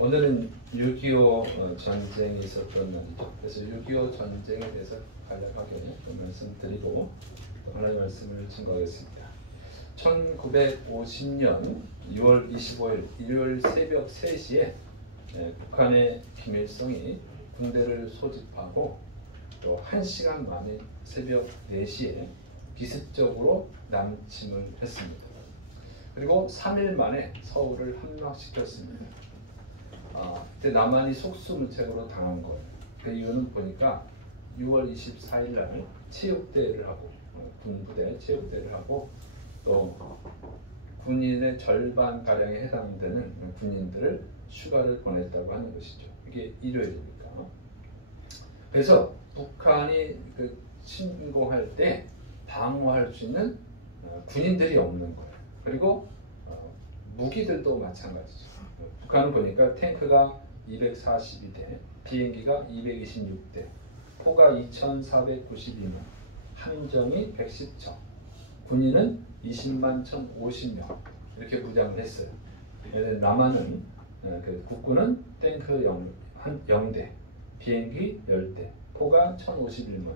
오늘은 6.25 전쟁이 있었던 날이죠. 그래서 6.25 전쟁에 대해서 간략하게 말씀드리고 또 하나님의 말씀을 증거하겠습니다. 1950년 6월 25일 일요일 새벽 3시에 북한의 김일성이 군대를 소집하고 또 1시간 만에 새벽 4시에 기습적으로 남침을 했습니다. 그리고 3일 만에 서울을 함락시켰습니다. 그때 남한이 속수무책으로 당한 거예요. 그 이유는 보니까 6월 24일 날 체육대회를 하고 군부대 체육대회를 하고 또 군인의 절반가량에 해당되는 군인들을 휴가를 보냈다고 하는 것이죠. 이게 일요일이니까. 그래서 북한이 그 침공할 때 방어할 수 있는 군인들이 없는 거예요. 그리고 무기들도 마찬가지죠. 북한은 보니까 탱크가 242대, 비행기가 226대, 포가 2,492명, 함정이 110척, 군인은 20만 1,050명 이렇게 무장을 했어요. 남한은 그 국군은 탱크 0대, 비행기 10대, 포가 1,051명,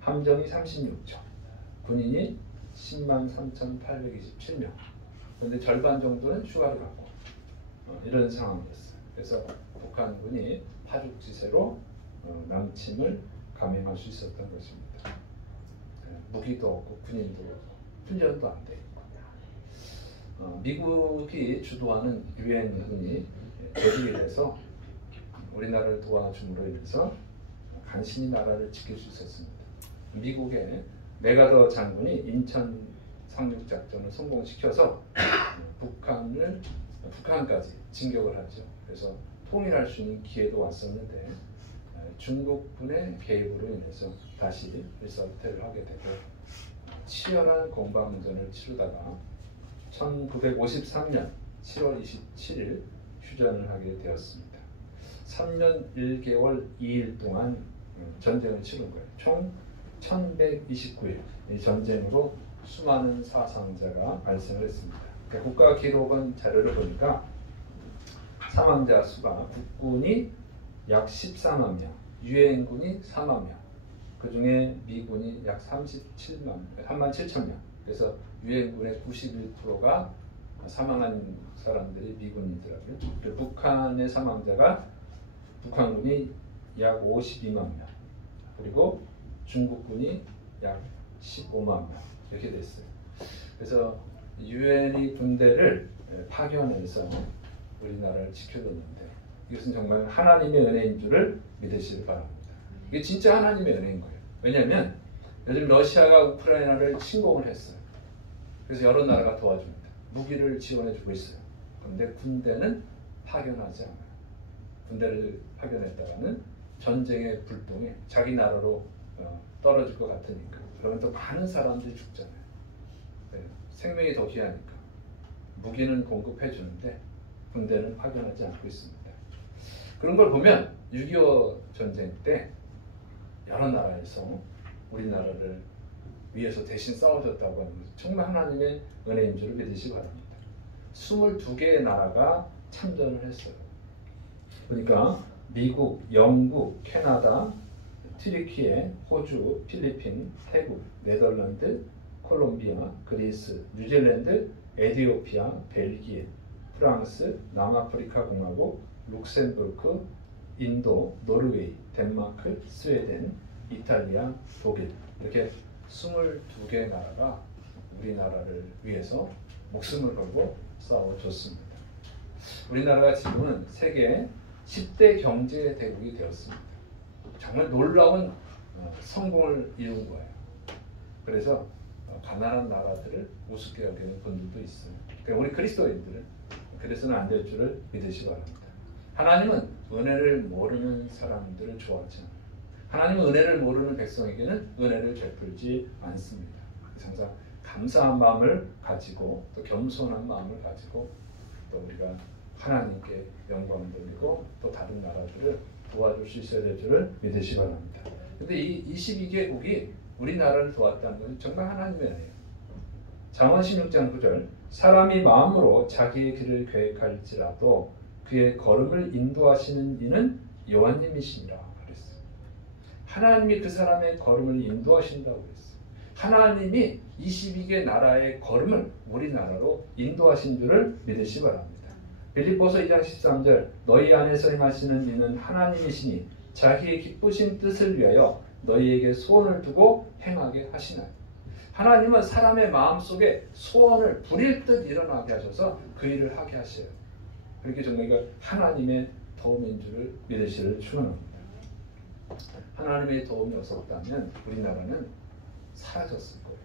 함정이 36척, 군인이 10만 3,827명. 그런데 절반 정도는 휴가를 가고 이런 상황이었어요. 그래서 북한군이 파죽지세로 남침을 감행할 수 있었던 것입니다. 무기도 없고 군인도 훈련도 안 돼 있고. 미국이 주도하는 유엔군이 조직이 돼서 우리나라를 도와줌으로 인해서 간신히 나라를 지킬 수 있었습니다. 미국의 메가더 장군이 인천 상륙작전을 성공시켜서 북한까지 진격을 하죠. 그래서 통일할 수 있는 기회도 왔었는데 중국군의 개입으로 인해서 다시 일사후퇴를 하게 되고 치열한 공방전을 치르다가 1953년 7월 27일 휴전을 하게 되었습니다. 3년 1개월 2일 동안 전쟁을 치른 거예요. 총 1129일 이 전쟁으로 수많은 사상자가 발생을 했습니다. 국가기록원 자료를 보니까 사망자 수가 국군이 약 14만 명, 유엔군이 4만 명, 그 중에 미군이 약 3만 7천 명. 그래서 유엔군의 91%가 사망한 사람들이 미군이더라고요. 그리고 북한의 사망자가 북한군이 약 52만 명, 그리고 중국군이 약 15만 명 이렇게 됐어요. 그래서 유엔이 군대를 파견해서 우리나라를 지켜줬는데 이것은 정말 하나님의 은혜인 줄을 믿으시길 바랍니다. 이게 진짜 하나님의 은혜인 거예요. 왜냐하면 요즘 러시아가 우크라이나를 침공을 했어요. 그래서 여러 나라가 도와줍니다. 무기를 지원해주고 있어요. 그런데 군대는 파견하지 않아요. 군대를 파견했다가는 전쟁의 불똥에 자기 나라로 떨어질 것 같으니까. 그러면 또 많은 사람들이 죽잖아요. 네, 생명이 더 귀하니까. 무기는 공급해 주는데 군대는 파견하지 않고 있습니다. 그런 걸 보면 6.25 전쟁 때 여러 나라에서 우리나라를 위해서 대신 싸워줬다고 하는 것은 정말 하나님의 은혜인 줄 믿으시기 바랍니다. 22개의 나라가 참전을 했어요. 그러니까 미국, 영국, 캐나다, 튀르키예, 호주, 필리핀, 태국, 네덜란드, 콜롬비아, 그리스, 뉴질랜드, 에티오피아, 벨기에, 프랑스, 남아프리카 공화국, 룩셈부르크, 인도, 노르웨이, 덴마크, 스웨덴, 이탈리아, 독일 이렇게 22개의 나라가 우리나라를 위해서 목숨을 걸고 싸워줬습니다. 우리나라가 지금은 세계 10대 경제 대국이 되었습니다. 정말 놀라운 성공을 이룬 거예요. 그래서 가난한 나라들을 우습게 여기는 분들도 있어요. 그러니까 우리 그리스도인들은 그래서는 안 될 줄을 믿으시기 바랍니다. 하나님은 은혜를 모르는 사람들을 좋아하지 않아요. 하나님은 은혜를 모르는 백성에게는 은혜를 베풀지 않습니다. 항상 감사한 마음을 가지고 또 겸손한 마음을 가지고 또 우리가 하나님께 영광 돌리고 또 다른 나라들을 도와줄 수 있어야 될 줄을 믿으시기 바랍니다. 근데 이 22개국이 우리나라를 도왔다는 것은 정말 하나님의 은혜예요. 잠언 16장 9절 사람이 마음으로 자기의 길을 계획할지라도 그의 걸음을 인도하시는 이는 여호와님이시니라 그랬어요. 하나님이 그 사람의 걸음을 인도하신다고 그랬어요. 하나님이 22개 나라의 걸음을 우리나라로 인도하신 줄을 믿으시 바랍니다. 빌립보서 2장 13절 너희 안에서 행하시는 이는 하나님이시니 자기의 기쁘신 뜻을 위하여 너희에게 소원을 두고 행하게 하시나니. 하나님은 사람의 마음속에 소원을 불일 듯 일어나게 하셔서 그 일을 하게 하셔요. 그렇게 정말 하나님의 도움인 줄을 믿으시기를 축원합니다. 하나님의 도움이 없었다면 우리나라는 사라졌을 거예요.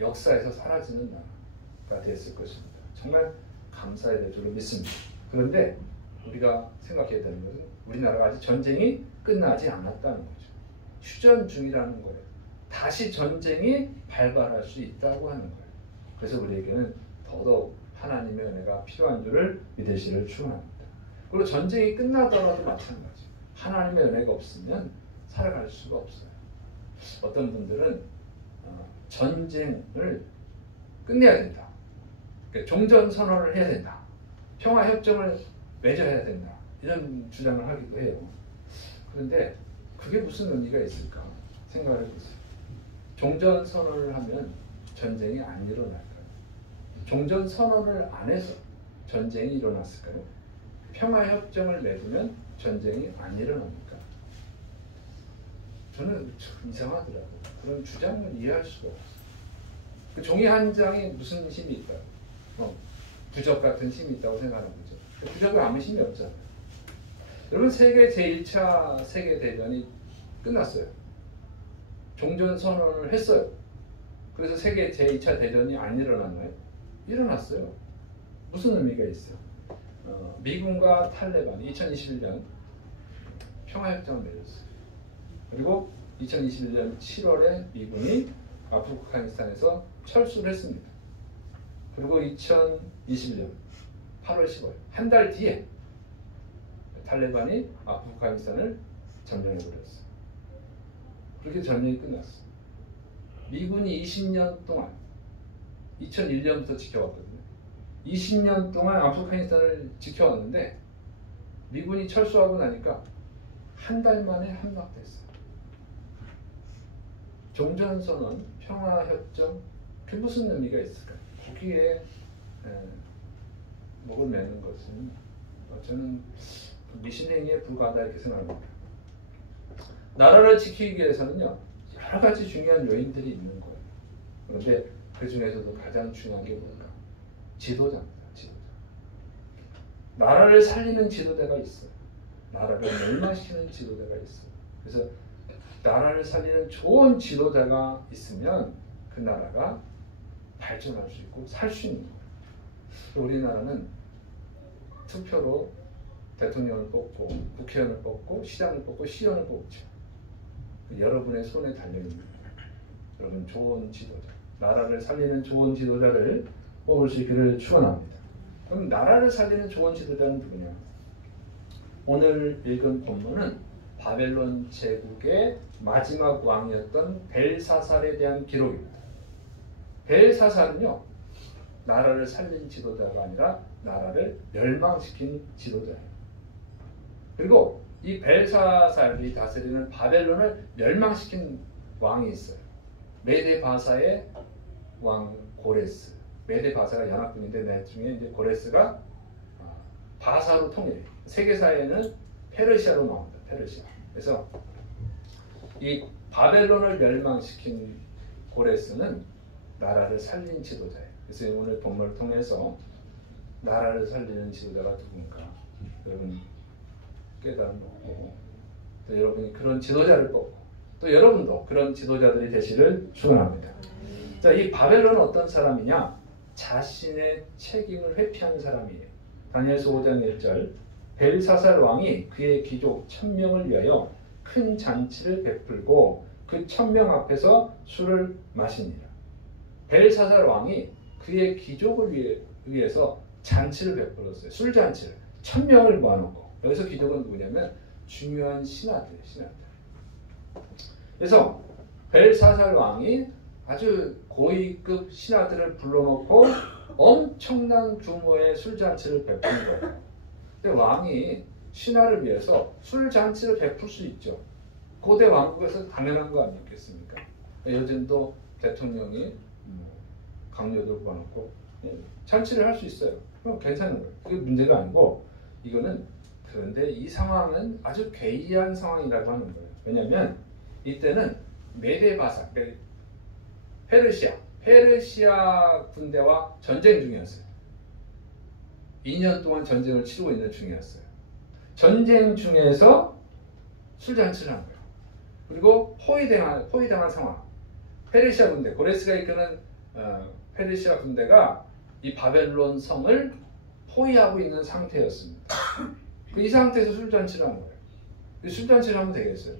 역사에서 사라지는 나라가 됐을 것입니다. 정말 감사해야 될 줄로 믿습니다. 그런데 우리가 생각해야 되는 것은 우리나라가 아직 전쟁이 끝나지 않았다는 거죠. 휴전 중이라는 거예요. 다시 전쟁이 발발할 수 있다고 하는 거예요. 그래서 우리에게는 더더욱 하나님의 은혜가 필요한 줄을 믿으시기를 축원합니다. 그리고 전쟁이 끝나더라도 마찬가지. 하나님의 은혜가 없으면 살아갈 수가 없어요. 어떤 분들은 전쟁을 끝내야 된다. 종전선언을 해야 된다. 평화협정을 맺어야 된다. 이런 주장을 하기도 해요. 그런데 그게 무슨 의미가 있을까 생각을 해보세요. 종전선언을 하면 전쟁이 안 일어날까요? 종전선언을 안 해서 전쟁이 일어났을까요? 평화협정을 맺으면 전쟁이 안 일어납니까? 저는 참 이상하더라고요. 그런 주장을 이해할 수가 없어요. 그 종이 한 장에 무슨 힘이 있다? 부적 같은 힘이 있다고 생각하는 거죠. 부적은 아무 힘이 없잖아요. 여러분 세계 제1차 세계대전이 끝났어요. 종전선언을 했어요. 그래서 세계 제2차 대전이 안 일어났나요? 일어났어요. 무슨 의미가 있어요? 미군과 탈레반이 2021년 평화협정을 맺었어요. 그리고 2021년 7월에 미군이 아프가니스탄에서 철수를 했습니다. 그리고 2021년 8월 10월 한 달 뒤에 탈레반이 아프가니스탄을 점령해버렸어요. 그렇게 점령이 끝났어요. 미군이 20년 동안 2001년부터 지켜왔거든요. 20년 동안 아프가니스탄을 지켜왔는데 미군이 철수하고 나니까 한 달 만에 함락됐어요. 종전선언, 평화협정, 그게 무슨 의미가 있을까요? 거기에 목을 매는 것은 저는 미신행위에 불과하다 이렇게 생각합니다. 나라를 지키기 위해서는요 여러 가지 중요한 요인들이 있는 거예요. 그런데 그 중에서도 가장 중요한 게 뭘까? 지도자입니다. 지도자. 나라를 살리는 지도자가 있어요. 나라를 멸망시키는 지도자가 있어요. 그래서 나라를 살리는 좋은 지도자가 있으면 그 나라가 발전할 수 있고 살 수 있는 거예요. 우리나라는 투표로 대통령을 뽑고 국회의원을 뽑고 시장을 뽑고 시의원을 뽑죠. 여러분의 손에 달려있는 여러분 좋은 지도자, 나라를 살리는 좋은 지도자를 뽑을 수 있기를 축원합니다. 그럼 나라를 살리는 좋은 지도자는 누구냐? 오늘 읽은 본문은 바벨론 제국의 마지막 왕이었던 벨사살에 대한 기록입니다. 벨사살은요 나라를 살린 지도자가 아니라 나라를 멸망시킨 지도자예요. 그리고 이 벨사살이 다스리는 바벨론을 멸망시킨 왕이 있어요. 메데바사의 왕 고레스. 메데바사가 연합군인데 나중에 이제 고레스가 바사로 통일해요. 세계사에는 페르시아로 나옵니다. 페르시아. 그래서 이 바벨론을 멸망시킨 고레스는 나라를 살린 지도자예요. 그래서 오늘 본문을 통해서 나라를 살리는 지도자가 누군가 여러분 깨달음 얻고 또 여러분이 그런 지도자를 뽑고 또 여러분도 그런 지도자들이 되시를 축원합니다. 자, 이 바벨론은 어떤 사람이냐? 자신의 책임을 회피하는 사람이에요. 다니엘서 5장 1절 벨사살 왕이 그의 귀족 1000명을 위하여 큰 잔치를 베풀고 그 1000명 앞에서 술을 마시니라. 벨사살 왕이 그의 귀족을 위해서 잔치를 베풀었어요. 술잔치를 1000명을 모아놓고 여기서 귀족은 누구냐면 중요한 신하들. 그래서 벨사살 왕이 아주 고위급 신하들을 불러놓고 엄청난 규모의 술잔치를 베푼 거예요. 근데 왕이 신하를 위해서 술 잔치를 베풀 수 있죠. 고대 왕국에서 당연한 거 아니겠습니까? 요즘도 대통령이 강요도 뽑아놓고 잔치를 할 수 있어요. 그럼 괜찮은 거예요. 그게 문제가 아니고 이거는 그런데 이 상황은 아주 괴이한 상황이라고 하는 거예요. 왜냐하면 이때는 메데바사, 페르시아 군대와 전쟁 중이었어요. 2년 동안 전쟁을 치르고 있는 중이었어요. 전쟁 중에서 술잔치를 한 거예요. 그리고 포위당한 상황. 페르시아 군대, 고레스가 이끄는 페르시아 군대가 이 바벨론 성을 포위하고 있는 상태였습니다. 이 상태에서 술잔치를 한 거예요. 술잔치를 하면 되겠어요.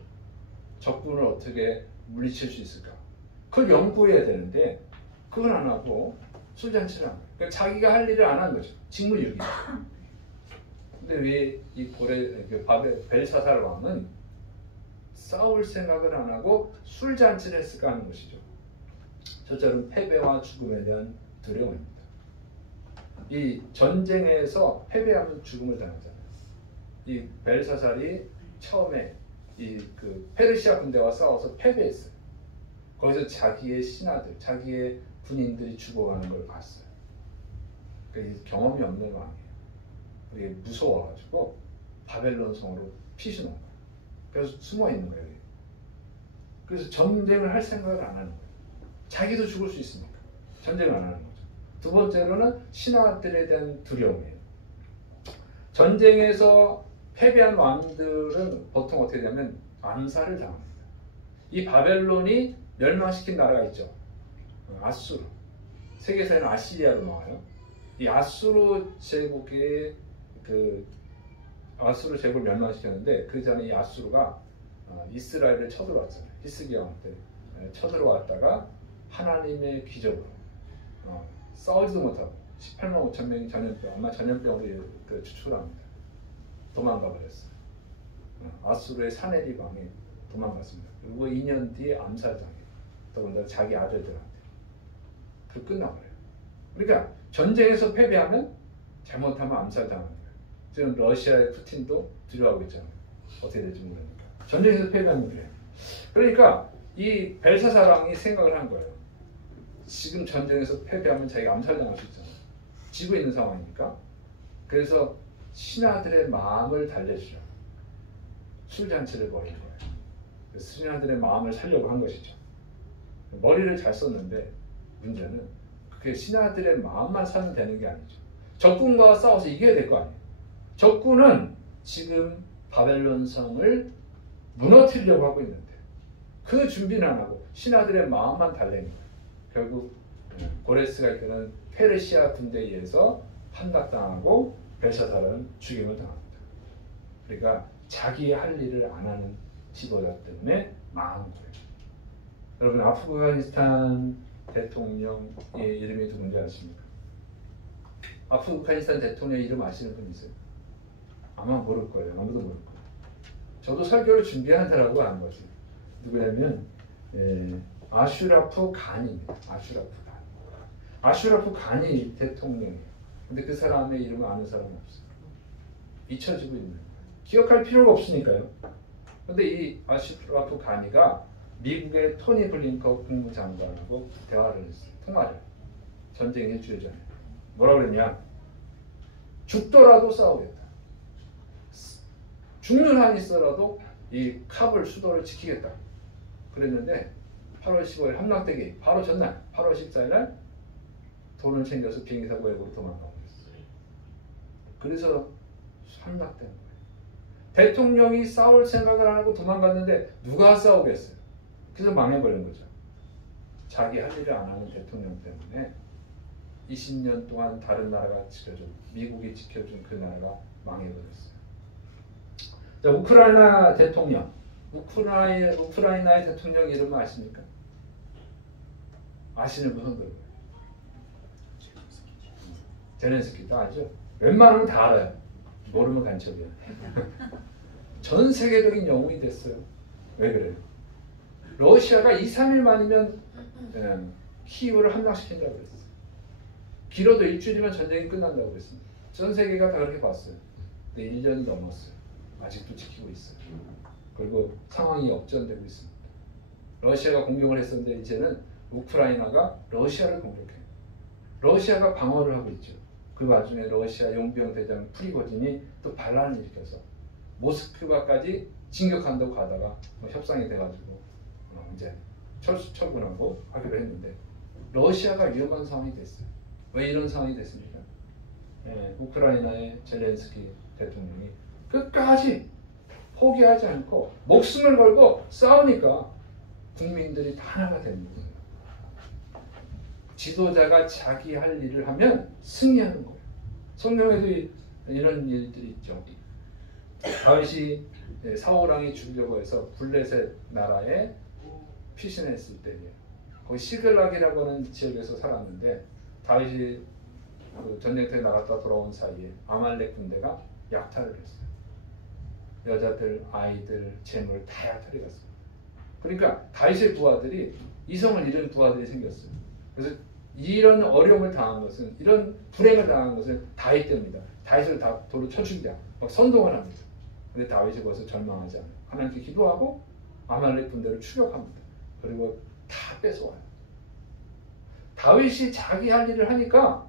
적군을 어떻게 물리칠 수 있을까? 그걸 연구해야 되는데 그걸 안 하고 술잔치를 한 거예요. 그러니까 자기가 할 일을 안 한 거죠. 직무유기. 근데 왜 이 벨사살 왕은 싸울 생각을 안 하고 술잔치를 했을까 하는 것이죠. 저절은 패배와 죽음에 대한 두려움입니다. 이 전쟁에서 패배하면 죽음을 당하잖아요. 이 벨사살이 처음에 그 페르시아 군대와 싸워서 패배했어요. 거기서 자기의 신하들, 자기의 군인들이 죽어가는 걸 봤어요. 그러니까 경험이 없는 왕이에요. 그게 무서워가지고 바벨론 성으로 피신한 거예요. 그래서 숨어 있는 거예요. 그래서 전쟁을 할 생각을 안 하는 거예요. 자기도 죽을 수 있으니까 전쟁을 안 하는 거죠. 두 번째로는 신하들에 대한 두려움이에요. 전쟁에서 패배한 왕들은 보통 어떻게 되냐면 암살을 당합니다. 이 바벨론이 멸망시킨 나라가 있죠. 아수르. 세계사에는 아시리아로 나와요. 이 아수르 제국의 아수르 제국을 멸망시켰는데 그 전에 이 아수르가 이스라엘을 쳐들어왔잖아요. 히스기야 때 쳐들어왔다가 하나님의 기적으로 싸우지도 못하고 18만 5천 명이 전염병, 아마 전염병으로 추출합니다. 도망가 버렸어요. 아수르의 사네립 왕이 도망갔습니다. 그리고 2년 뒤에 암살당해요. 더군다나 자기 아들들한테. 그 끝나버려요. 그러니까 전쟁에서 패배하면 잘못하면 암살당하는 거예요. 지금 러시아의 푸틴도 두려워하고 있잖아요. 어떻게 될지 모르니까. 전쟁에서 패배하면 그래요. 그러니까 이 벨사살 왕이 생각을 한 거예요. 지금 전쟁에서 패배하면 자기가 암살당할 수 있잖아요. 지고 있는 상황이니까. 그래서 신하들의 마음을 달래주려고 술잔치를 벌인 거예요. 신하들의 마음을 살려고 한 것이죠. 머리를 잘 썼는데 문제는 그게 신하들의 마음만 사면 되는 게 아니죠. 적군과 싸워서 이겨야 될 거 아니에요. 적군은 지금 바벨론 성을 무너뜨리려고 하고 있는데 그 준비는 안 하고 신하들의 마음만 달래는 거예요. 결국 고레스가 이끄는 페르시아 군대에 의해서 함락당하고 벨사살은 죽임을 당합니다. 그러니까 자기 할 일을 안 하는 지도자 때문에 망한 거예요. 여러분 아프가니스탄 대통령의 이름이 누군지 아십니까? 아프가니스탄 대통령 이름 아시는 분 있어요? 아마 모를 거예요. 아무도 모를 거예요. 저도 설교를 준비하느라고 안 거지. 누구냐면 아슈라프 간입니다. 아슈라프 간이 대통령이에요. 근데 그 사람의 이름을 아는 사람은 없어요. 잊혀지고 있는 거예요. 기억할 필요가 없으니까요. 근데 이 아슈라프 간이가 미국의 토니 블링컨 국무장관하고 대화를 했어요. 통화를. 전쟁 일주일 전에. 뭐라 그랬냐? 죽더라도 싸우겠다. 죽는 한이 있어라도 이 카불 수도를 지키겠다. 그랬는데 8월 15일 함락되기 바로 전날 8월 14일 날 돈을 챙겨서 비행기 타고 외국으로 도망가고 있어요. 그래서 함락된 거예요. 대통령이 싸울 생각을 안 하고 도망갔는데 누가 싸우겠어요? 그래서 망해버린 거죠. 자기 할 일을 안 하는 대통령 때문에 20년 동안 다른 나라가 지켜준, 미국이 지켜준 그 나라가 망해버렸어요. 자, 우크라이나 대통령, 우크라이나의 대통령 이름은 아십니까? 아시는 분은 그런 거예요. 제렌스키 다 알죠? 웬만하면 다 알아요. 모르면 간첩이야. 전 세계적인 영웅이 됐어요. 왜 그래요? 러시아가 2, 3일 만이면 키이우를 함락시킨다고 그랬어요. 길어도 일주일이면 전쟁이 끝난다고 그랬습니다. 전 세계가 다 그렇게 봤어요. 근데 1년이 넘었어요. 아직도 지키고 있어요. 그리고 상황이 역전되고 있습니다. 러시아가 공격을 했었는데 이제는 우크라이나가 러시아를 공격해요. 러시아가 방어를 하고 있죠. 그 와중에 러시아 용병 대장 프리고진이 또 반란을 일으켜서 모스크바까지 진격한다고 가다가 협상이 돼가지고 이제 철군하고 하기로 했는데 러시아가 위험한 상황이 됐어요. 왜 이런 상황이 됐습니까? 우크라이나의 젤렌스키 대통령이 끝까지 포기하지 않고 목숨을 걸고 싸우니까 국민들이 다 하나가 되는 거예요. 지도자가 자기 할 일을 하면 승리하는 거예요. 성경에도 이런 일들이 있죠. 다윗이 사울왕이 죽이려고 해서 블레셋 나라에 피신했을 때예요. 거기 시글락이라고 하는 지역에서 살았는데 다윗이 그 전쟁터에 나갔다 돌아온 사이에 아말렉 군대가 약탈을 했어요. 여자들, 아이들, 재물 다 약탈해 갔어요. 그러니까 다윗의 부하들이 이성을 잃은 부하들이 생겼어요. 그래서 이런 어려움을 당한 것은, 이런 불행을 당한 것은 다윗 때문이다. 다윗을 다 돌로 쳐 죽이자. 막 선동을 합니다. 근데 다윗이 그것을 절망하지 않아요. 하나님께 기도하고 아말렉 군대를 추격합니다. 그리고 다 뺏어와요. 다윗이 자기 할 일을 하니까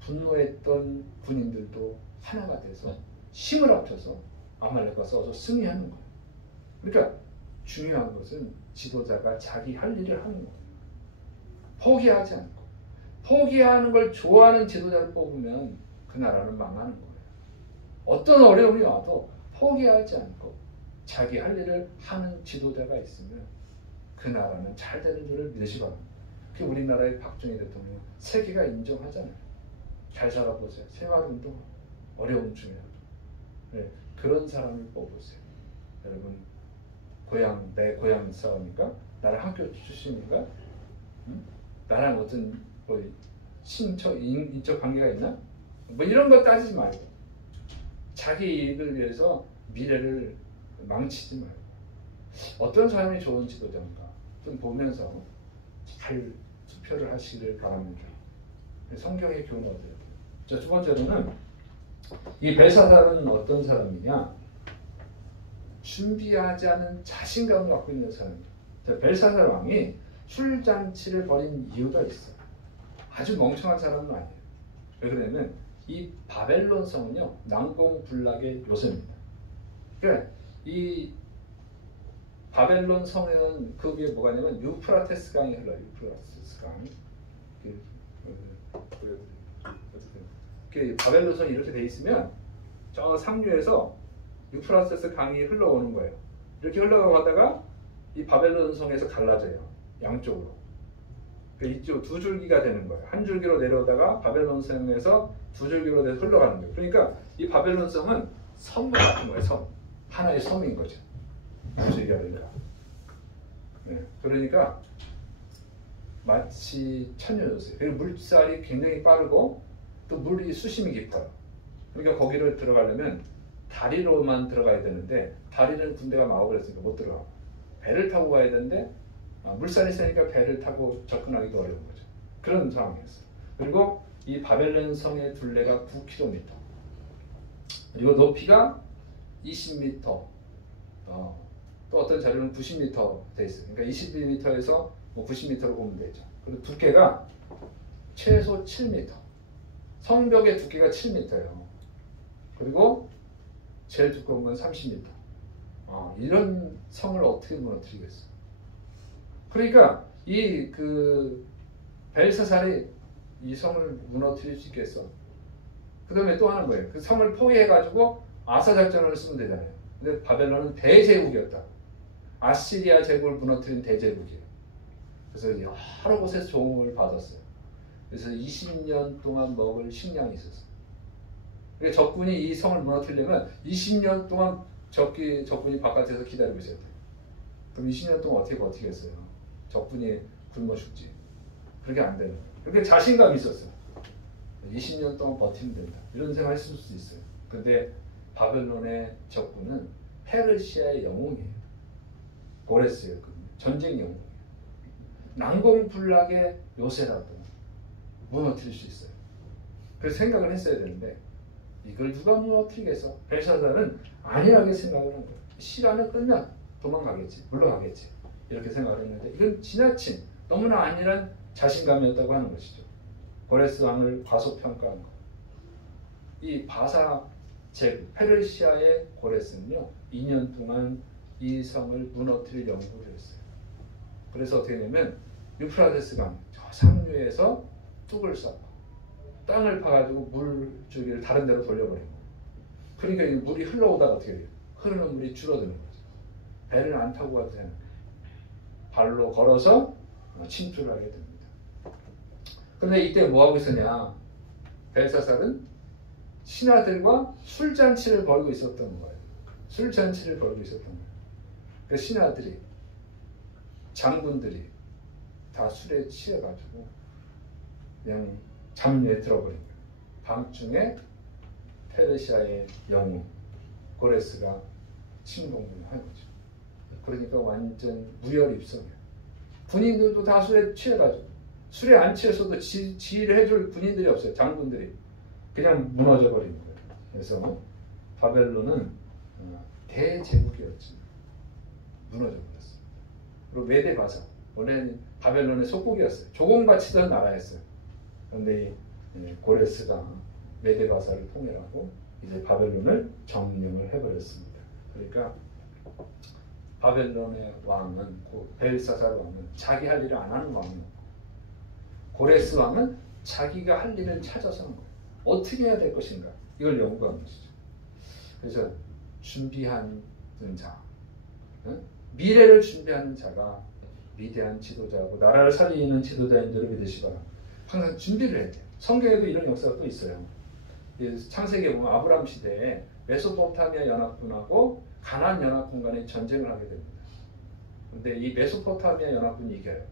분노했던 군인들도 하나가 돼서 힘을 합쳐서 아말렉과 싸워서 승리하는 거예요. 그러니까 중요한 것은 지도자가 자기 할 일을 하는 거예요. 포기하지 않고. 포기하는 걸 좋아하는 지도자를 뽑으면 그 나라는 망하는 거예요. 어떤 어려움이 와도 포기하지 않고 자기 할 일을 하는 지도자가 있으면 그 나라는 잘 되는 줄을 믿으시 바랍니다. 그 우리나라의 박정희 대통령 세계가 인정하잖아요. 잘 살아보세요. 생활운동 어려움 중에라도. 네, 그런 사람을 뽑으세요. 여러분 내 고향 사람인가? 나랑 학교 출신인가? 응? 나랑 어떤 뭐 인적 관계가 있나? 뭐 이런 거 따지지 말고 자기 이익을 위해서 미래를 망치지 말고 어떤 사람이 좋은 지도자인가 좀 보면서 잘 투표를 하시기를 바랍니다. 성경의 교훈을 얻어요. 자, 두 번째로는 이 벨사살은 어떤 사람이냐? 준비하지 않은 자신감을 갖고 있는 사람입니다. 벨사살 왕이 술잔치를 벌인 이유가 있어요. 아주 멍청한 사람은 아니에요. 왜 그러냐면 이 바벨론 성은요 난공불락의 요새입니다. 그러니까 이 바벨론 성에는 그 위에 뭐가 있냐면 유프라테스 강이 흘러요. 유프라테스 강. 바벨론 성이 이렇게 돼 있으면 저 상류에서 유프라테스 강이 흘러오는 거예요. 이렇게 흘러가다가 이 바벨론 성에서 갈라져요. 양쪽으로. 이쪽 두 줄기가 되는 거예요. 한 줄기로 내려오다가 바벨론 성에서 두 줄기로 돼서 흘러가는 거예요. 그러니까 이 바벨론 성은 섬 같은 거예요. 섬. 하나의 섬인 거죠. 두 줄기가 되니까. 네. 그러니까 마치 천여요새. 그리고 물살이 굉장히 빠르고 또 물이 수심이 깊어요. 그러니까 거기를 들어가려면 다리로만 들어가야 되는데 다리는 군대가 막아버렸으니까 했으니까 못 들어가고 배를 타고 가야 되는데 물살이 세니까 배를 타고 접근하기도 어려운 거죠. 그런 상황이었어요. 그리고 이 바벨론 성의 둘레가 9km 그리고 높이가 20m 또 어떤 자료는 90m 돼 있어요. 그러니까 22m에서 90m로 보면 되죠. 그리고 두께가 최소 7m 성벽의 두께가 7m예요. 그리고 제일 두꺼운 건 30m. 이런 성을 어떻게 무너뜨리겠어요? 그러니까 이 벨사살이 이 성을 무너뜨릴 수 있겠어. 그 다음에 또 하는 거예요. 그 성을 포위해가지고 아사 작전을 쓰면 되잖아요. 근데 바벨론은 대제국이었다. 아시리아 제국을 무너뜨린 대제국이에요. 그래서 여러 곳에서 조공을 받았어요. 그래서 20년 동안 먹을 식량이 있었어요. 그러니까 적군이 이 성을 무너뜨리려면 20년 동안 적군이 바깥에서 기다리고 있어야 돼요. 그럼 20년 동안 어떻게 버티겠어요? 적군이 굶어 죽지. 그렇게 안 되는 거예요. 그렇게 자신감이 있었어요. 20년 동안 버티면 된다. 이런 생각을 했을 수도 있어요. 근데 바벨론의 적군은 페르시아의 영웅이에요. 고레스예요. 전쟁 영웅이에요. 난공불락의 요새라도 무너뜨릴 수 있어요. 그래서 생각을 했어야 되는데 이걸 누가 무너뜨리겠어? 벨사살은 안일하게 생각을 한 거예요. 시간을 끌면 도망가겠지, 물러가겠지 이렇게 생각을 했는데 이건 지나친 너무나 안일한 자신감이었다고 하는 것이죠. 고레스 왕을 과소평가한 것. 이 바사 제국 페르시아의 고레스는요 2년 동안 이 성을 무너뜨릴 연구를 했어요. 그래서 어떻게 되냐면 유프라테스 강 저 상류에서 뚝을 쌓고 땅을 파가지고 물줄기를 다른 데로 돌려버린 거예요. 그러니까 이 물이 흘러오다가 어떻게 돼요? 흐르는 물이 줄어드는 거죠. 배를 안 타고 가도 되는 발로 걸어서 침투를 하게 됩니다. 그런데 이때 뭐하고 있었냐? 벨사살은 신하들과 술잔치를 벌이고 있었던 거예요. 술잔치를 벌이고 있었던 거예요. 그 신하들이 장군들이 다 술에 취해가지고 그냥 잠에 들어버린 거예요. 밤중에 페르시아의 영웅 고레스가 침공을 한 거죠. 그러니까 완전 무혈입성이에요. 군인들도 다 술에 취해가지고 술에 안 취했어도 지휘를 해줄 군인들이 없어요. 장군들이 그냥 무너져 버린 거예요. 그래서 바벨론은 대제국이었지만 무너져 버렸어요. 그리고 메데바사 원래는 바벨론의 속국이었어요. 조공바치던 나라였어요. 그런데 이 고레스가 메데바사를 통일하고 이제 바벨론을 점령을 해버렸습니다. 그러니까 바벨론의 왕은 벨사살 왕은 자기 할 일을 안 하는 왕이고 고레스 왕은 자기가 할 일을 찾아서 하는 거예요. 어떻게 해야 될 것인가 이걸 연구하는 것이죠. 그래서 준비하는 자, 미래를 준비하는 자가 위대한 지도자고 나라를 살리는 지도자인 줄을 믿으시 바랍니다. 항상 준비를 해야 돼요. 성경에도 이런 역사가 또 있어요. 창세기에 보면 아브라함 시대에 메소포타미아 연합군하고 가나안 연합군 간에 전쟁을 하게 됩니다. 그런데 이 메소포타미아 연합군이 이겨요.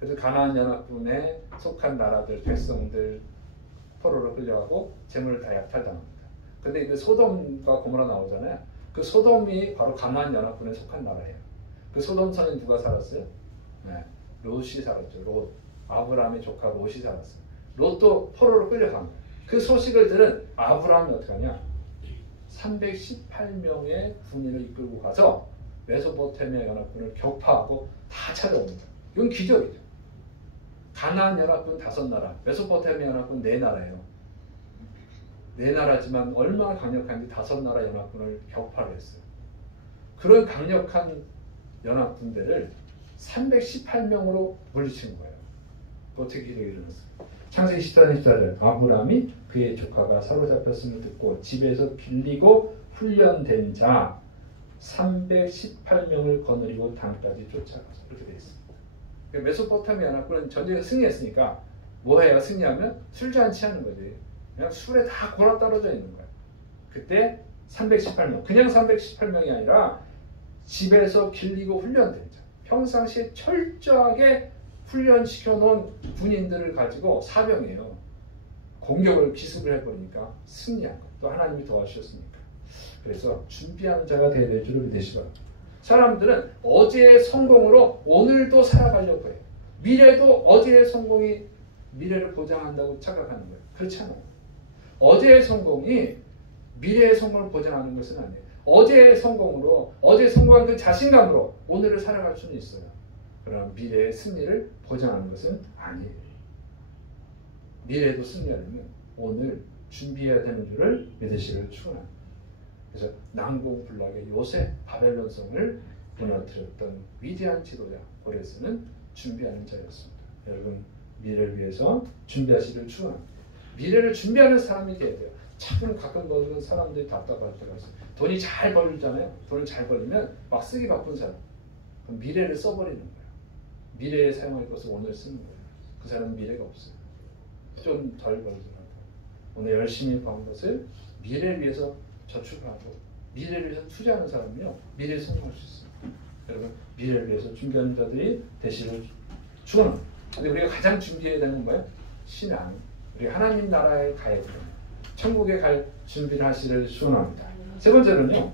그래서 가나안 연합군에 속한 나라들, 백성들 포로로 끌려가고 재물을 다 약탈당합니다. 근데 그 소돔과 고모라 나오잖아요. 그 소돔이 바로 가나안 연합군에 속한 나라예요. 그 소돔 성에 누가 살았어요? 네, 롯이 살았죠. 롯. 아브라함의 조카 롯이 살았어요. 롯도 포로로 끌려간 거예요. 그 소식을 들은 아브라함이 어떻게 하냐? 318명의 군인을 이끌고 가서 메소포타미아 연합군을 격파하고 다 찾아옵니다. 이건 기적이죠. 가나안 연합군 5나라, 메소포타미아 연합군 4나라예요. 4나라지만 얼마나 강력한지 5나라 연합군을 격파를 했어요. 그런 강력한 연합군대를 318명으로 물리친 거예요. 어떻게 기적이 일어났어요? 창세기 14장 14절 아브라함이 그의 조카가 사로잡혔음을 듣고 집에서 빌리고 훈련된 자 318명을 거느리고 당까지 쫓아가서 이렇게 되어 있습니다. 메소포타미아 연합군은 전쟁에 승리했으니까 뭐 해야 승리하면 술잔치 하는 거지. 그냥 술에 다 골아 떨어져 있는 거예요. 그때 318명, 그냥 318명이 아니라 집에서 길리고 훈련된 자, 평상시에 철저하게 훈련시켜 놓은 군인들을 가지고 사병이에요. 공격을 기습을 해버리니까 승리한 것. 또 하나님이 도와주셨으니까. 그래서 준비하는 자가 되어야 될 줄을 믿으시 바랍니다. 사람들은 어제의 성공으로 오늘도 살아가려고 해요. 미래도 어제의 성공이 미래를 보장한다고 착각하는 거예요. 그렇지 않아요. 어제의 성공이 미래의 성공을 보장하는 것은 아니에요. 어제의 성공으로, 어제 성공한 그 자신감으로 오늘을 살아갈 수는 있어요. 그러나 미래의 승리를 보장하는 것은 아니에요. 미래도 승리하려면 오늘 준비해야 되는 줄을 믿으시기를 축원합니다. 그래서 난공불락의 요새 바벨론 성을 무너뜨렸던 위대한 지도자 고레스는 준비하는 자였습니다. 여러분 미래를 위해서 준비하시기를 축원합니다. 미래를 준비하는 사람이 돼야 돼요. 참 가끔 보는 사람들이 답답할 때가 있어요. 돈이 잘 벌잖아요. 돈을 잘 벌리면 막 쓰기 바쁜 사람. 그럼 미래를 써버리는 거예요. 미래에 사용할 것을 오늘 쓰는 거예요. 그 사람은 미래가 없어요. 좀 덜 벌더라도 오늘 열심히 번 것을 미래를 위해서 저축하고 미래를 위해서 투자하는 사람은요 미래에 성공할 수 있습니다. 여러분 미래를 위해서 준비하는 자들이 되시길 축원합니다. 근데 우리가 가장 준비해야 되는 거예요? 신앙. 우리 하나님 나라에 가야 돼요. 천국에 갈 준비를 하시기를 축원합니다. 세 번째로는요,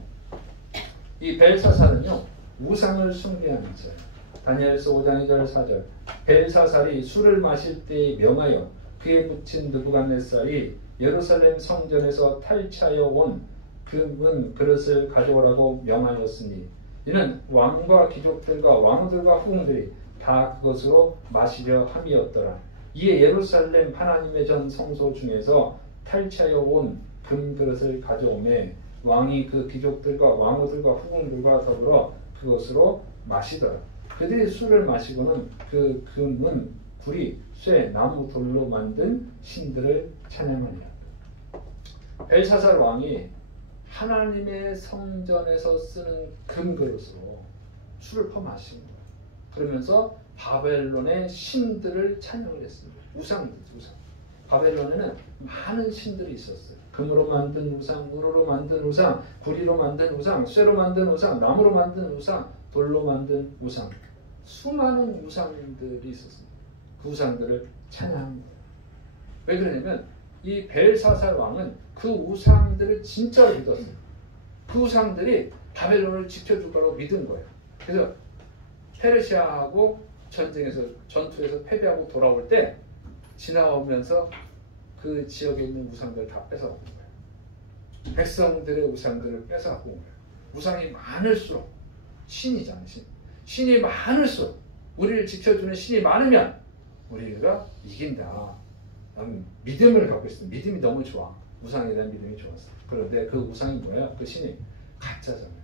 이 벨사살은요 우상을 숭배하는 자예요. 다니엘서 5장 2절 4절 벨사살이 술을 마실 때에 명하여 그에 붙인 느부갓네살이 예루살렘 성전에서 탈취하여 온 금은 그릇을 가져오라고 명하였으니 이는 왕과 귀족들과 왕들과 후궁들이 다 그것으로 마시려 함이었더라. 이에 예루살렘 하나님의 전 성소 중에서 탈취하여 온 금그릇을 가져오매 왕이 그 귀족들과 왕후들과 후궁들과 더불어 그것으로 마시더라. 그들이 술을 마시고는 그 금은 구리, 쇠, 나무, 돌로 만든 신들을 찬양하니라. 벨사살 왕이 하나님의 성전에서 쓰는 금그릇으로 술을 퍼마신 거예요. 그러면서 바벨론의 신들을 찬양을 했습니다. 우상이죠, 우상. 바벨론에는 많은 신들이 있었어요. 금으로 만든 우상, 우르로 만든 우상, 구리로 만든 우상, 쇠로 만든 우상, 나무로 만든 우상, 돌로 만든 우상. 수많은 우상들이 있었습니다. 그 우상들을 찬양합니다. 왜 그러냐면 이 벨사살 왕은 그 우상들을 진짜로 믿었어요. 그 우상들이 바벨론을 지켜줄 거라고 믿은 거예요. 그래서 페르시아하고 전투에서 패배하고 돌아올 때 지나오면서 그 지역에 있는 우상들을 다 뺏어간 거예요. 백성들의 우상들을 뺏어가고 온 거예요. 우상이 많을수록 신이잖아요. 신이 많을수록 우리를 지켜주는 신이 많으면 우리가 이긴다. 믿음을 갖고 있습니다. 믿음이 너무 좋아. 우상에 대한 믿음이 좋았어요. 그런데 그 우상이 뭐예요? 그 신이 가짜잖아요.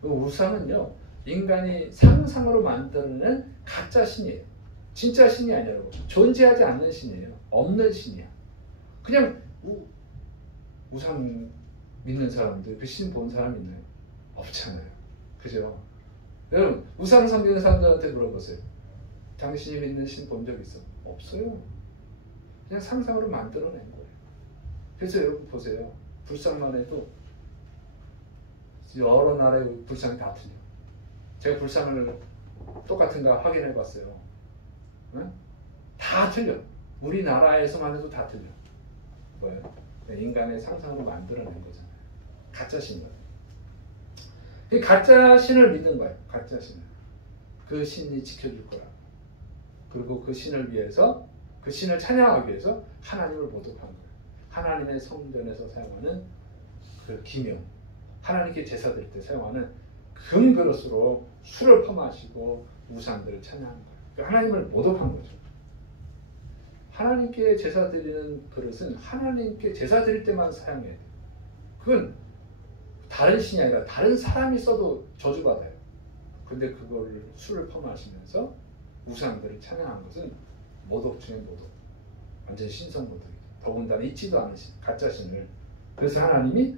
그 우상은요, 인간이 상상으로 만드는 가짜 신이에요. 진짜 신이 아니라고. 존재하지 않는 신이에요. 없는 신이야. 그냥 우상 믿는 사람들, 그 신 본 사람 있나요? 없잖아요. 그죠? 여러분, 우상 섬기는 사람들한테 물어보세요. 당신이 믿는 신 본 적 있어? 없어요. 그냥 상상으로 만들어낸 거예요. 그래서 여러분 보세요. 불상만 해도 여러 나라의 불상이 다 틀려. 제가 불상을 똑같은가 확인해 봤어요. 응? 다 틀려. 우리나라에서만 해도 다 틀려. 뭐예요? 인간의 상상으로 만들어낸 거잖아요. 가짜 신이에요. 이 가짜 신을 믿는 거예요. 가짜 신을. 그 신이 지켜줄 거라. 그리고 그 신을 위해서, 그 신을 찬양하기 위해서 하나님을 모독한 거예요. 하나님의 성전에서 사용하는 그 기명, 하나님께 제사 드릴 때 사용하는 금그릇으로 술을 퍼마시고 우상들을 찬양한 거예요. 그러니까 하나님을 모독한 거죠. 하나님께 제사 드리는 그릇은 하나님께 제사 드릴 때만 사용해야 돼요. 그건 다른 신이 아니라 다른 사람이 써도 저주받아요. 근데 그걸 술을 퍼마시면서 우상들을 찬양한 것은 모독 중에 모독. 완전 신성 모독이죠. 더군다나 있지도 않은 신, 가짜 신을. 그래서 하나님이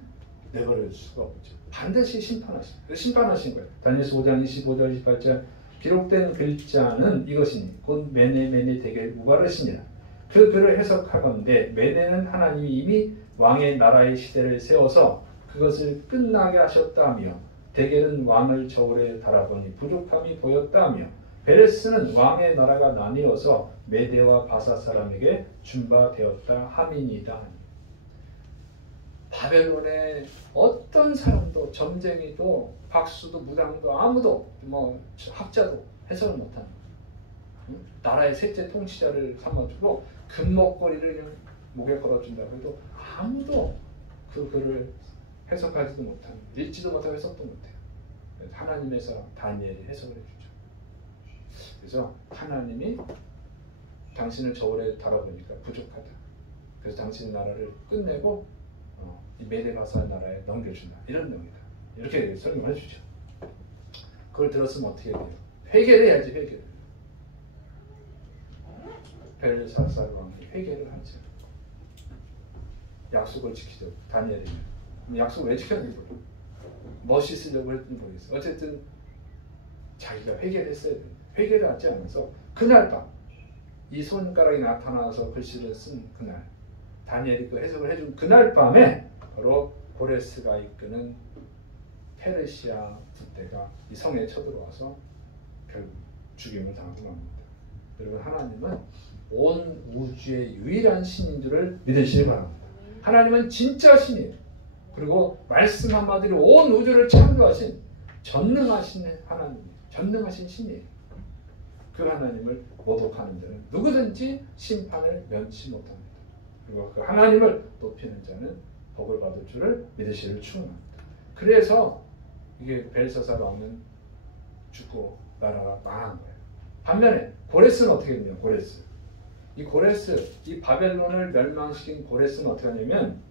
내버려 줄 수가 없죠. 반드시 심판하신 거예요. 다니엘서 5장 25절 28절 기록된 글자는 이것이니 곧 메네 대겔 우바르시니라. 그 글을 해석하건대 메네는 하나님이 이미 왕의 나라의 시대를 세워서 그것을 끝나게 하셨다며 대겔은 왕을 저울에 달아보니 부족함이 보였다며 베레스는 왕의 나라가 나뉘어서 메대와 바사 사람에게 준바되었다 함이니이다. 바벨론의 어떤 사람도 점쟁이도 박수도 무당도 아무도 뭐 학자도 해석을 못하는 거예요. 나라의 셋째 통치자를 삼아주고 금목걸이를 그냥 목에 걸어준다고 해도 아무도 그 글을 해석하지도 못하는, 읽지도 못하고 해석도 못해요. 하나님의 사람 다니엘이 해석을 해주죠. 그래서 하나님이 당신을 저울에 달아보니까 부족하다. 그래서 당신의 나라를 끝내고 이 메데바사 나라에 넘겨준다. 이런 내용이다. 이렇게 설명을 해주죠. 그걸 들었으면 어떻게 해야 돼요? 회개를 해야지, 회개를. 벨사살 왕이 회개를 하죠. 약속을 지키죠. 다니엘이면. 약속 왜 지켰는지 모르겠어요. 멋있으려고 했는지 모르겠어요. 어쨌든 자기가 회개를 했어야 돼요. 회개를 하지 않아서 그날 밤 이 손가락이 나타나서 글씨를 쓴 그날 다니엘이 그 해석을 해준 그날 밤에 바로 고레스가 이끄는 페르시아 부대가 이 성에 쳐들어와서 결국 죽임을 당하고 맙니다. 여러분, 하나님은 온 우주의 유일한 신인 줄을 믿으시기 바랍니다. 하나님은 진짜 신이에요. 그리고 말씀 한마디로 온 우주를 창조하신 전능하신 하나님이에요. 전능하신 신이에요. 그 하나님을 모독하는 자는 누구든지 심판을 면치 못합니다. 그리고 그 하나님을 높이는 자는 복을 받을 줄을 믿으시기를 축원합니다. 그래서 이게 벨사사가 없는 죽고 나라가 망한 거예요. 반면에 고레스는 어떻게 했냐면 고레스, 이 바벨론을 멸망시킨 고레스는 어떻게 하냐면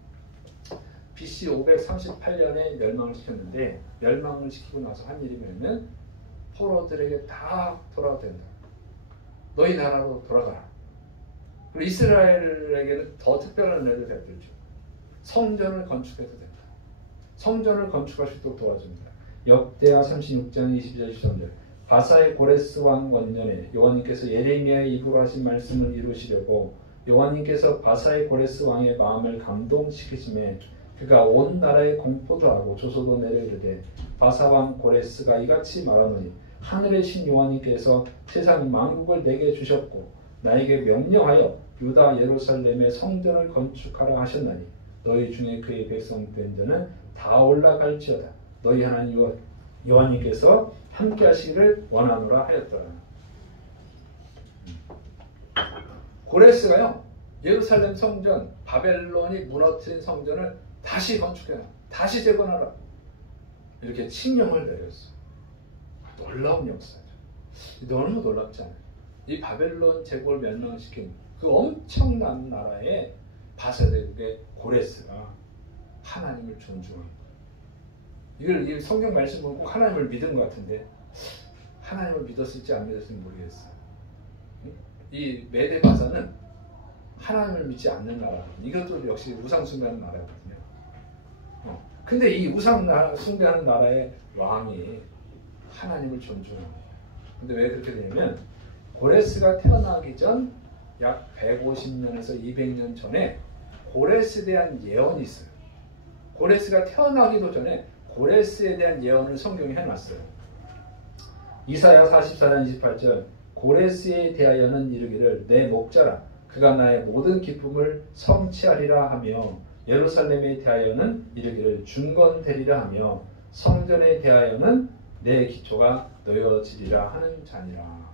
BC 538년에 멸망을 시켰는데 멸망을 시키고 나서 한 일이 뭐냐면 포로들에게 다 돌아가도 된다. 너희 나라로 돌아가라. 그리고 이스라엘에게는 더 특별한 은혜를 베풀죠. 성전을 건축해도 된다. 성전을 건축할 수 있도록 도와줍니다. 역대하 36장 22절 23절 바사의 고레스 왕 원년에 여호와님께서 예레미야의 입으로 하신 말씀을 이루시려고 여호와님께서 바사의 고레스 왕의 마음을 감동시키심에 그가 온 나라에 공포도 하고 조소도 내려 이르되 바사 왕 고레스가 이같이 말하노니 하늘의 신 여호와님께서 세상 만국을 내게 주셨고 나에게 명령하여 유다 예루살렘의 성전을 건축하라 하셨나니 너희 중에 그의 백성 된 자는 다 올라갈지어다. 너희 하나님 여호와님께서 함께 하시기를 원하노라 하였더라. 고레스가요 예루살렘 성전 바벨론이 무너뜨린 성전을 다시 건축해라. 다시 재건하라. 이렇게 칙령을 내렸어. 놀라운 역사죠. 너무 놀랍지 않아요? 이 바벨론 제국을 멸망시킨 그 엄청난 나라의 바사대국의 고레스가 하나님을 존중한 거예요. 이 성경 말씀 보면 꼭 하나님을 믿은 것 같은데 하나님을 믿었을지 안 믿었을지 모르겠어요. 이 메데 바사는 하나님을 믿지 않는 나라거든요. 이것도 역시 우상 숭배하는 나라거든요. 근데 이 우상 숭배하는 나라의 왕이 하나님을 존중합니다. 근데 왜 그렇게 되냐면 고레스가 태어나기 전 약 150년에서 200년 전에 고레스에 대한 예언이 있어요. 고레스가 태어나기도 전에 고레스에 대한 예언을 성경에 해놨어요. 이사야 44장 28절 고레스에 대하여는 이르기를 내 목자라 그가 나의 모든 기쁨을 성취하리라 하며 예루살렘에 대하여는 이르기를 중건되리라 하며 성전에 대하여는 내 기초가 놓여지리라 하는 자니라.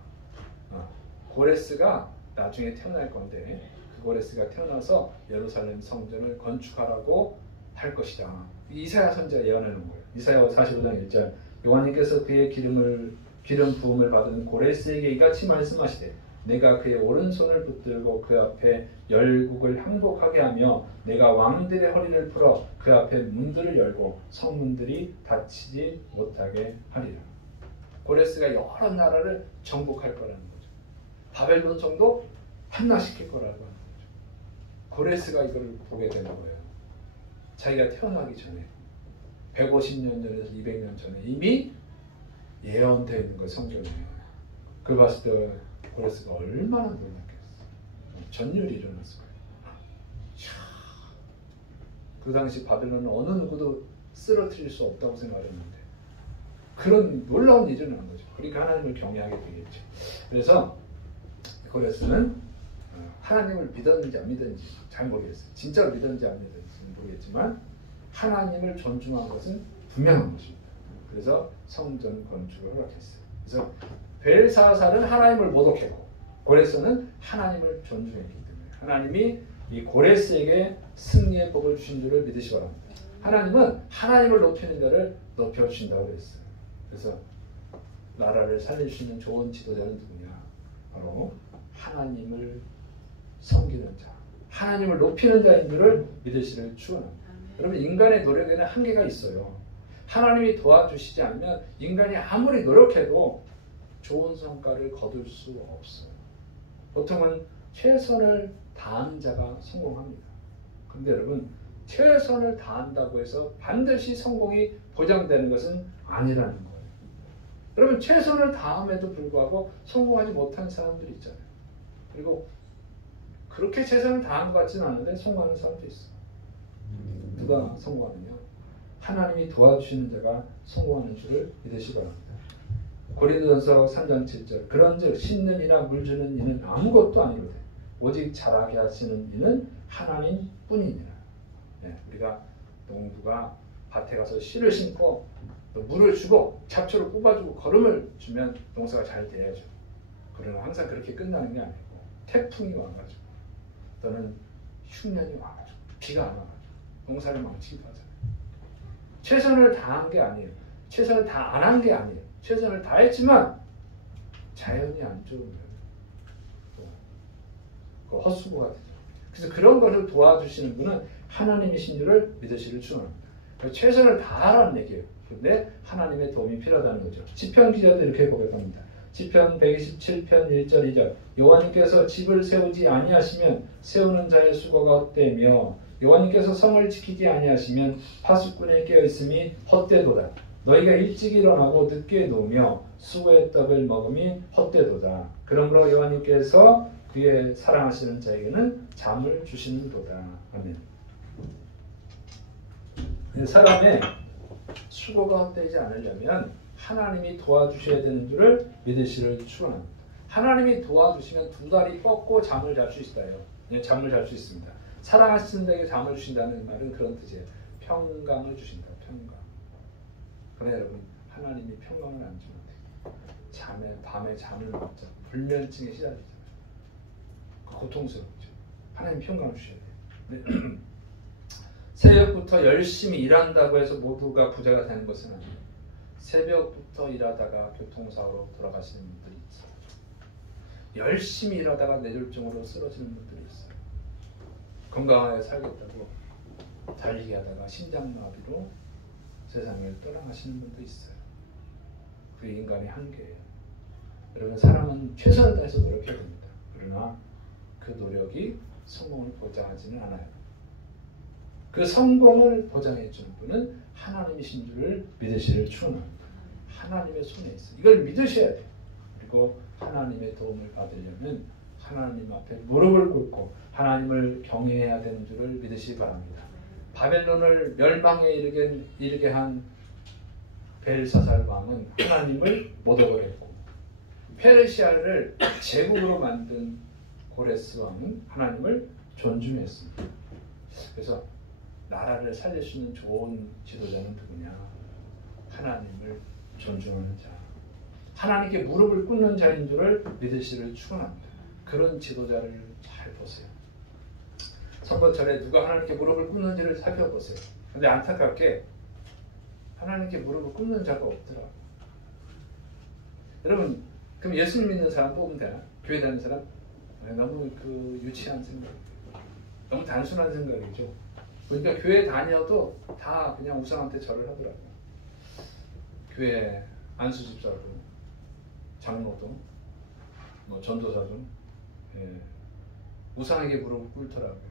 고레스가 나중에 태어날 건데 그 고레스가 태어나서 예루살렘 성전을 건축하라고 할 것이다. 이사야 선지가 예언하는 거예요. 이사야 45장 1절 여호와님께서 그의 기름 부음을 받은 고레스에게 이같이 말씀하시되 내가 그의 오른손을 붙들고 그 앞에 열국을 항복하게 하며 내가 왕들의 허리를 풀어 그 앞에 문들을 열고 성문들이 닫히지 못하게 하리라. 고레스가 여러 나라를 정복할 거라는 거죠. 바벨론 정도 함락시킬 거라고 하는 거죠. 고레스가 이걸 보게 되는 거예요. 자기가 태어나기 전에 150년 전에서 200년 전에 이미 예언되어 있는 거예요. 성경에. 그걸 봤을 때 고레스가 얼마나 놀랐겠어요. 전율이 일어났을 거예요. 그 당시 바벨론은 어느 누구도 쓰러뜨릴 수 없다고 생각했는데 그런 놀라운 일이 일어난 거죠. 그러니까 하나님을 경외하게 되겠죠. 그래서 고레스는 하나님을 믿었는지 안 믿었는지 잘 모르겠어요. 진짜로 믿었는지 안 믿었는지 모르겠지만 하나님을 존중한 것은 분명한 것입니다. 그래서 성전 건축을 허락했어요. 그래서 벨사살은 하나님을 모독했고 고레스는 하나님을 존중했기 때문에 하나님이 이 고레스에게 승리의 복을 주신 줄을 믿으시기 바랍니다. 하나님은 하나님을 높이는 자를 높여주신다고 그랬어요. 그래서 나라를 살릴 수 있는 좋은 지도자는 누구냐? 바로 하나님을 섬기는 자, 하나님을 높이는 자인 줄을 믿으시기를 축원합니다. 여러분 인간의 노력에는 한계가 있어요. 하나님이 도와주시지 않으면 인간이 아무리 노력해도 좋은 성과를 거둘 수 없어요. 보통은 최선을 다하는 자가 성공합니다. 근데 여러분 최선을 다한다고 해서 반드시 성공이 보장되는 것은 아니라는 거예요. 여러분 최선을 다함에도 불구하고 성공하지 못한 사람들이 있잖아요. 그리고 그렇게 최선을 다한 것 같지는 않은데 성공하는 사람도 있어. 누가 성공하느냐? 하나님이 도와주시는 자가 성공하는 줄을 믿으시기 바랍니다. 고린도전서 3장 7절 그런즉 심는 이나 물 주는 이는 아무것도 아니로되 오직 자라게 하시는 이는 하나님 뿐이니라. 네, 우리가 농부가 밭에 가서 씨를 심고 또 물을 주고 잡초를 뽑아주고 거름을 주면 농사가 잘 돼야죠. 그러나 항상 그렇게 끝나는 게 아니고 태풍이 와가지고 또는 흉년이 와가지고 비가 안 와가지고 농사를 망치기도 하잖아요. 최선을 다한 게 아니에요. 최선을 다 안 한 게 아니에요. 최선을 다했지만 자연이 안 좋으면 그 헛수고가 되죠. 그래서 그런 것을 도와주시는 분은 하나님이신 줄을 믿으시길 축원합니다. 최선을 다하라는 얘기예요. 그런데 하나님의 도움이 필요하다는 거죠. 시편 기자도 이렇게 고백합니다. 시편 127편 1절 2절 여호와님께서 집을 세우지 아니하시면 세우는 자의 수고가 헛되며 여호와님께서 성을 지키지 아니하시면 파수꾼이 깨어있음이 헛되도다. 너희가 일찍 일어나고 늦게 누우며 수고의 떡을 먹음이 헛되도다. 그러므로 여호와님께서 그의 사랑하시는 자에게는 잠을 주시는도다. 아멘. 사람의 수고가 헛되지 않으려면 하나님이 도와주셔야 되는 줄을 믿으시를 축원합니다. 하나님이 도와주시면 두 다리 뻗고 잠을 잘 수 있어요. 잠을 잘 수 있습니다. 사랑하시는 자에게 잠을 주신다는 말은 그런 뜻이에요. 평강을 주신다. 평강. 그래 여러분, 하나님이 평강을 안 주면 밤에 잠을 못 자고 불면증에 시달리잖아요. 고통스럽죠. 하나님 평강을 주셔야 돼요. 새벽부터 열심히 일한다고 해서 모두가 부자가 되는 것은 아니에요. 새벽부터 일하다가 교통사고로 돌아가시는 분들이 있어요. 열심히 일하다가 뇌졸중으로 쓰러지는 분들이 있어요. 건강하게 살겠다고 달리기 하다가 심장마비로 세상을 떠나가시는 분도 있어요. 그게 인간의 한계예요. 여러분, 사람은 최선을 다해서 노력해야 됩니다. 그러나 그 노력이 성공을 보장하지는 않아요. 그 성공을 보장해 주는 분은 하나님이신 줄을 믿으시를 축원합니다. 하나님의 손에 있어요. 이걸 믿으셔야 돼요. 그리고 하나님의 도움을 받으려면 하나님 앞에 무릎을 꿇고 하나님을 경외해야 되는 줄을 믿으시기 바랍니다. 바벨론을 멸망에 이르게 한 벨사살 왕은 하나님을 모독을 했고, 페르시아를 제국으로 만든 고레스 왕은 하나님을 존중했습니다. 그래서 나라를 살릴 수 있는 좋은 지도자는 누구냐? 하나님을 존중하는 자, 하나님께 무릎을 꿇는 자인 줄을 믿으시를 축원합니다. 그런 지도자를 잘 보세요. 선거철에 누가 하나님께 무릎을 꿇는지를 살펴보세요. 근데 안타깝게 하나님께 무릎을 꿇는 자가 없더라고요. 여러분, 그럼 예수님 믿는 사람 뽑으면 되나? 교회 다니는 사람? 너무 유치한 생각이에요. 너무 단순한 생각이죠. 그러니까 교회 다녀도 다 그냥 우상한테 절을 하더라고요. 교회 안수집사도, 장로도, 전도사도 우상에게 무릎을 꿇더라고요.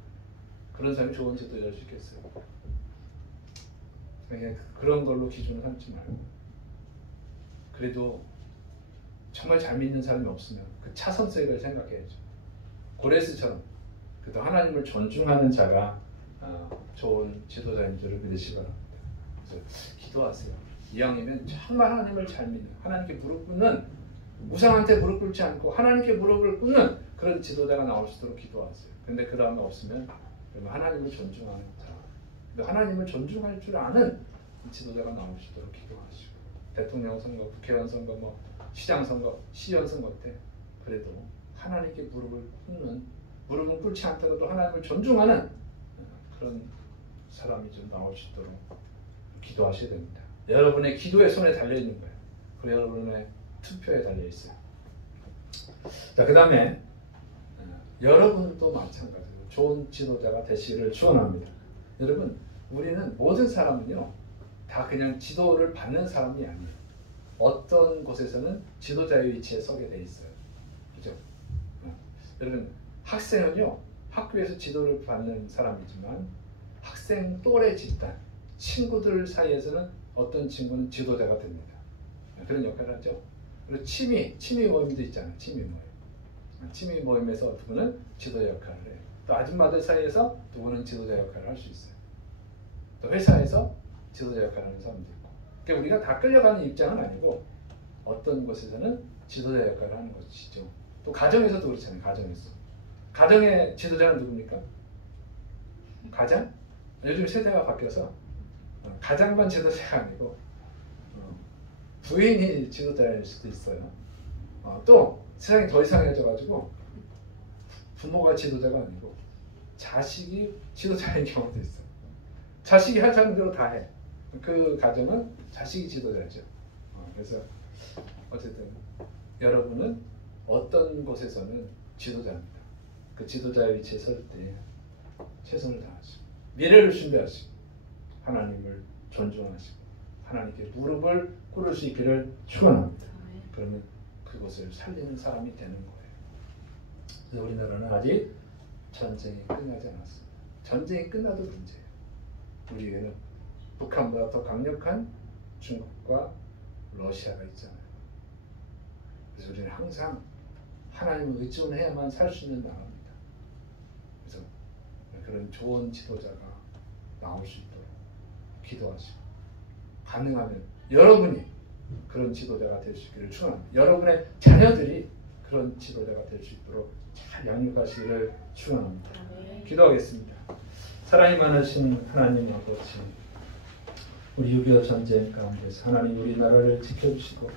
그런 사람이 좋은 지도자일 수 있겠어요. 그런 걸로 기준을 삼지 말고, 그래도 정말 잘 믿는 사람이 없으면 그 차선책을 생각해야죠. 고레스처럼 그래도 하나님을 존중하는 자가 좋은 지도자인 줄을 믿으시기 바랍니다. 그래서 기도하세요. 이왕이면 정말 하나님을 잘 믿는, 하나님께 무릎 꿇는, 우상한테 무릎 꿇지 않고 하나님께 무릎을 꿇는 그런 지도자가 나올 수 있도록 기도하세요. 근데 그 다음에 없으면 하나님을 존중하는 자, 하나님을 존중할 줄 아는 지도자가 나올 수 있도록 기도하시고, 대통령 선거, 국회의원 선거, 시장 선거, 시의원 선거 때 그래도 하나님께 무릎을 꿇는, 무릎은 꿇지 않더라도 하나님을 존중하는 그런 사람이 좀 나올 수 있도록 기도하셔야 됩니다. 여러분의 기도의 손에 달려있는 거예요. 그리고 여러분의 투표에 달려있어요. 자, 그 다음에 여러분도 마찬가지로 좋은 지도자가 되시기를 축원합니다. 여러분, 우리는 모든 사람은요 다 그냥 지도를 받는 사람이 아니에요. 어떤 곳에서는 지도자의 위치에 서게 돼 있어요. 그죠? 여러분, 학생은요 학교에서 지도를 받는 사람이지만 학생 또래 집단, 친구들 사이에서는 어떤 친구는 지도자가 됩니다. 그런 역할을 하죠. 그리고 취미 모임도 있잖아요. 취미 모임에서 누구는 지도자 역할을 해요. 또 아줌마들 사이에서 누구는 지도자 역할을 할 수 있어요. 또 회사에서 지도자 역할을 하는 사람도 있고. 그러니까 우리가 다 끌려가는 입장은 아니고 어떤 곳에서는 지도자 역할을 하는 것이죠. 또 가정에서도 그렇잖아요. 가정의 지도자는 누굽니까? 가장? 요즘 세대가 바뀌어서 가장만 지도자가 아니고 부인이 지도자일 수도 있어요. 또 세상이 더 이상해져가지고 부모가 지도자가 아니고 자식이 지도자인 경우도 있어. 자식이 하자는 대로 다 해. 그 가정은 자식이 지도자죠. 그래서 어쨌든 여러분은 어떤 곳에서는 지도자입니다. 그 지도자의 위치에 설 때 최선을 다하시고 미래를 준비하시고 하나님을 존중하시고 하나님께 무릎을 꿇을 수 있기를 축원합니다. 그러면 그것을 살리는 사람이 되는 거예요. 그래서 우리나라는 아직 전쟁이 끝나지 않았습니다. 전쟁이 끝나도 문제예요. 우리에게는 북한보다 더 강력한 중국과 러시아가 있잖아요. 그래서 우리는 항상 하나님을 의존해야만 살 수 있는 나라입니다. 그래서 그런 좋은 지도자가 나올 수 있도록 기도하시고 가능하면 여러분이 그런 지도자가 될 수 있기를 축원합니다. 여러분의 자녀들이 그런 지도자가 될 수 있도록 잘 양육하시기를 축원합니다. 기도하겠습니다. 사랑이 많으신 하나님 아버지, 우리 6.25 전쟁 가운데서 하나님 우리나라를 지켜주시고